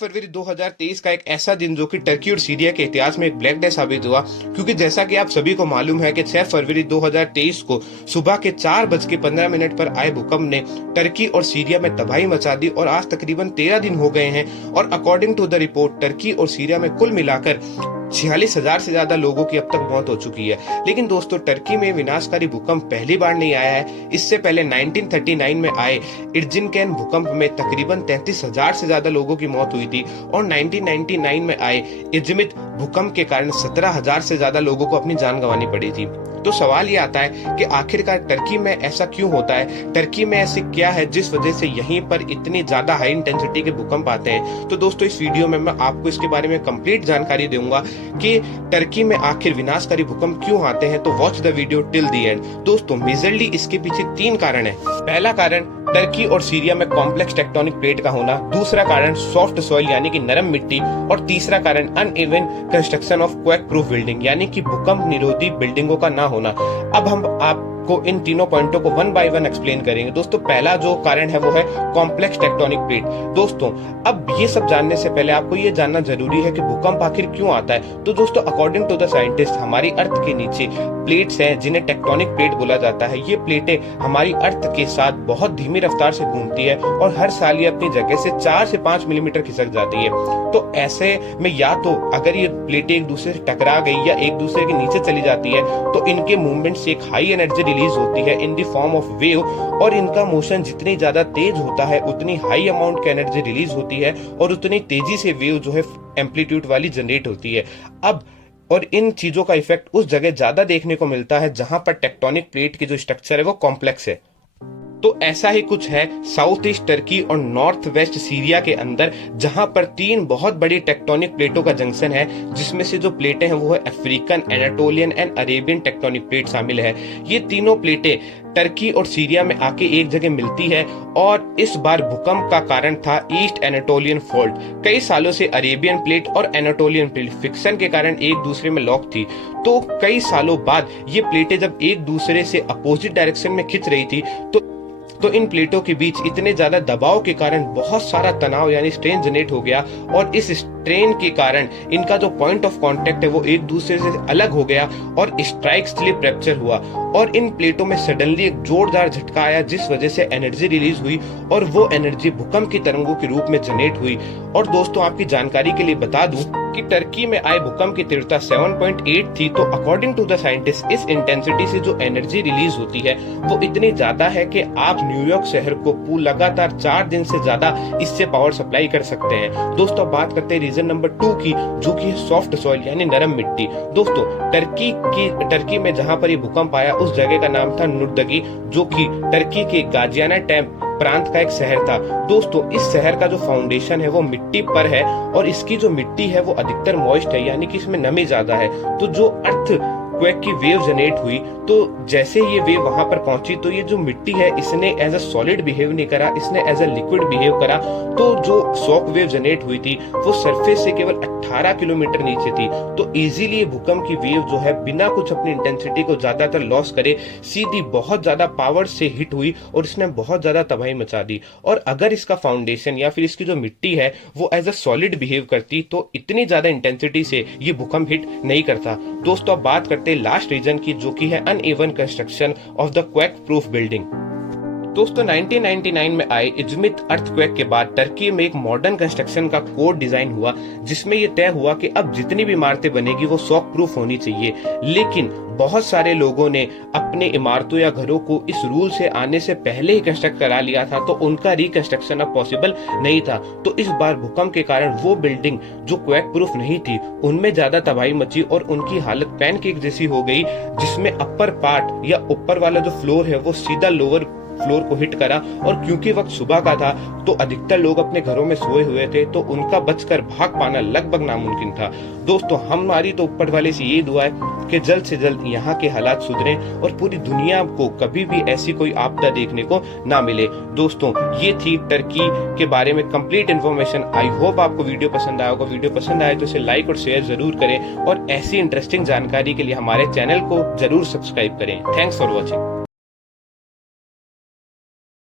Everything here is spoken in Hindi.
फरवरी 2023 का एक ऐसा दिन जो कि टर्की और सीरिया के इतिहास में एक ब्लैक डे साबित हुआ, क्योंकि जैसा कि आप सभी को मालूम है कि 6 फरवरी 2023 को सुबह के 4:15 पर आए भूकंप ने टर्की और सीरिया में तबाही मचा दी और आज तकरीबन 13 दिन हो गए हैं और according to the report Turkey और सीरिया में कुल मिलाकर 46,000 से ज्यादा लोगों की अब तक मौत हो चुकी है। लेकिन दोस्तों, टर्की में विनाशकारी भूकंप पहली बार नहीं आया है। इससे पहले 1939 में आए इर्जिनकेन भूकंप में तकरीबन 33,000 से ज्यादा लोगों की मौत हुई थी और 1999 में आए इज्मित भूकंप के कारण 17,000 से ज्यादा लोगों को अपनी जान गंवानी पड़ी थी। तो सवाल ये आता है कि आखिरकार टर्की में ऐसा क्यों होता है, टर्की में ऐसी क्या है जिस वजह से यहीं पर इतनी ज्यादा हाई इंटेंसिटी के भूकंप आते हैं। तो दोस्तों, इस वीडियो में मैं आपको इसके बारे में कंप्लीट जानकारी दूंगा कि टर्की में आखिर विनाशकारी भूकंप क्यों आते हैं। तो watch the video till the end. दोस्तों, मेजरली इसके पीछे 3 कारण है। पहला कारण टर्की और सीरिया में कॉम्प्लेक्स टेक्टोनिक प्लेट का होना, दूसरा कारण सॉफ्ट सॉइल यानी कि नरम मिट्टी और तीसरा कारण uneven construction of quake proof building यानी कि भूकंप निरोधी बिल्डिंगों का ना होना। अब हम आपको इन तीनों पॉइंटों को 1 बाय 1 एक्सप्लेन करेंगे। दोस्तों, पहला जो कारण है वो है कॉम्प्लेक्स टेक्टोनिक प्लेट। दोस्तों, अब ये सब जानने से पहले आपको ये जानना जरूरी है कि भूकंप आखिर क्यों आता है। तो दोस्तों, अकॉर्डिंग टू द साइंटिस्ट, हमारी अर्थ के नीचे प्लेट्स हैं जिन्हें टेक्टोनिक प्लेट बोला जाता है। ये प्लेटें हमारी अर्थ के साथ बहुत धीमी रफ्तार से घूमती है और हर साल ये अपनी जगह से 4 से 5 मिलीमीटर खिसक जाती है। तो ऐसे में या तो अगर ये प्लेटें एक दूसरे से टकरा गई या एक दूसरे के नीचे चली जाती है तो इनके मूवमेंट से एक हाई एनर्जी रिलीज होती है in the form of wave, और इनका मोशन जितनी ज्यादा तेज होता है उतनी हाई अमाउंट की एनर्जी रिलीज होती है और उतनी तेजी से वेव जो है एम्पलीट्यूड वाली जनरेट होती है। अब और इन चीजों का इफेक्ट उस जगह ज्यादा देखने को मिलता है जहां पर टेक्टोनिक प्लेट की जो स्ट्रक्चर है वो कॉम्प्लेक्स है। तो ऐसा ही कुछ है साउथ ईस्ट टर्की और नॉर्थ वेस्ट सीरिया के अंदर, जहां पर 3 बहुत बड़ी टेक्टोनिक प्लेटों का जंक्शन है, जिसमें से जो प्लेटें हैं वो है African, Anatolian and Arabian tectonic plate शामिल है। ये तीनों प्लेटें टर्की और सीरिया में आके एक जगह मिलती है और इस बार भूकंप का कारण था ईस्ट एनाटोलियन फॉल्ट। कई सालों से अरेबियन प्लेट और एनाटोलियन प्लेट फिक्शन के कारण एक दूसरे में लॉक थी। तो कई सालों बाद ये प्लेटें जब एक दूसरे से अपोजिट डायरेक्शन में खिंच रही थी तो इन प्लेटों के बीच इतने ज्यादा दबाव के कारण बहुत सारा तनाव यानी स्ट्रेन जनरेट हो गया और इस स्ट्रेन के कारण इनका जो पॉइंट ऑफ कांटेक्ट है वो एक दूसरे से अलग हो गया और स्ट्राइक स्लिप रैप्चर हुआ और इन प्लेटों में सडनली एक जोरदार झटका आया, जिस वजह से एनर्जी रिलीज हुई और वो एनर्जी भूकंप की तरंगों के रूप में जनरेट हुई। और दोस्तों, आपकी जानकारी के लिए बता दूं कि टर्की में आए भूकंप की तीव्रता 7.8 थी। तो अकॉर्डिंग टू द साइंटिस्ट, इस इंटेंसिटी से जो एनर्जी रिलीज होती है वो इतनी ज्यादा है कि आप न्यूयॉर्क शहर को लगातार 4 दिन से ज्यादा इससे पावर सप्लाई कर सकते हैं। दोस्तों, बात करते हैं रीजन नंबर 2 की, जो कि है सॉफ्ट सॉइल यानी नरम मिट्टी। दोस्तों, टर्की में जहां पर ये भूकंप आया उस जगह का नाम था नुर्दगी, जो कि टर्की के गाजियान्टेप प्रांत का एक शहर था। दोस्तों, इस शहर का जो फाउंडेशन है वो मिट्टी पर है और इसकी जो मिट्टी है वो अधिकतर मॉइस्ट है यानी कि इसमें नमी ज्यादा है। तो जो अर्थ क्वेक की वेव जनरेट हुई, तो जैसे ये वेव वहां पर पहुंची तो ये जो मिट्टी है इसने एज अ सॉलिड बिहेव नहीं करा, इसने एज अ लिक्विड बिहेव करा। तो जो शॉक वेव जनरेट हुई थी वो सरफेस से केवल 18 किलोमीटर नीचे थी। तो इजीली भूकंप की वेव जो है बिना कुछ अपनी इंटेंसिटी को ज्यादातर लॉस करे सीधी बहुत ज्यादा पावर से हिट हुई और इसने बहुत ज्यादा तबाही मचा दी। और अगर इसका फाउंडेशन या फिर इसकी जो मिट्टी है वो एज अ सॉलिड बिहेव करती तो इतनी ज्यादा इंटेंसिटी से ये भूकंप हिट नहीं करता। दोस्तों, अब बात करते लास्ट रीजन की, जो कि है uneven construction of the quake proof building. दोस्तों, 1999 में आए इज्मित अर्थक्वेक के बाद टर्की में एक मॉडर्न कंस्ट्रक्शन का कोड डिजाइन हुआ, जिसमें यह तय हुआ कि अब जितनी भी इमारतें बनेगी वो शॉक प्रूफ होनी चाहिए। लेकिन बहुत सारे लोगों ने अपने इमारतों या घरों को इस रूल से आने से पहले ही कंस्ट्रक्ट करा लिया था, तो उनका रिकंस्ट्रक्शन अब पॉसिबल नहीं था। तो इस बार भूकंप के कारण वो बिल्डिंग जो क्वेक प्रूफ नहीं थी उनमें ज्यादा तबाही मची और उनकी हालत पैनकेक जैसी हो गई, जिसमें अपर पार्ट या ऊपर वाला जो फ्लोर है वो सीधा लोअर फ्लोर को हिट करा। और क्योंकि वक्त सुबह का था तो अधिकतर लोग अपने घरों में सोए हुए थे, तो उनका बचकर भाग पाना लगभग नामुमकिन था। दोस्तों, हमारी तो ऊपर वाले से ये दुआ है कि जल्द से जल्द यहाँ के हालात सुधरें और पूरी दुनिया को कभी भी ऐसी कोई आपदा देखने को ना मिले। दोस्तों, ये थी टर्की के बारे में कंप्लीट इन्फॉर्मेशन। आई होप आपको वीडियो पसंद आया होगा। वीडियो पसंद आए तो इसे लाइक और शेयर जरूर करें और ऐसी इंटरेस्टिंग जानकारी के लिए हमारे चैनल को जरूर सब्सक्राइब करें। Thanks for watching.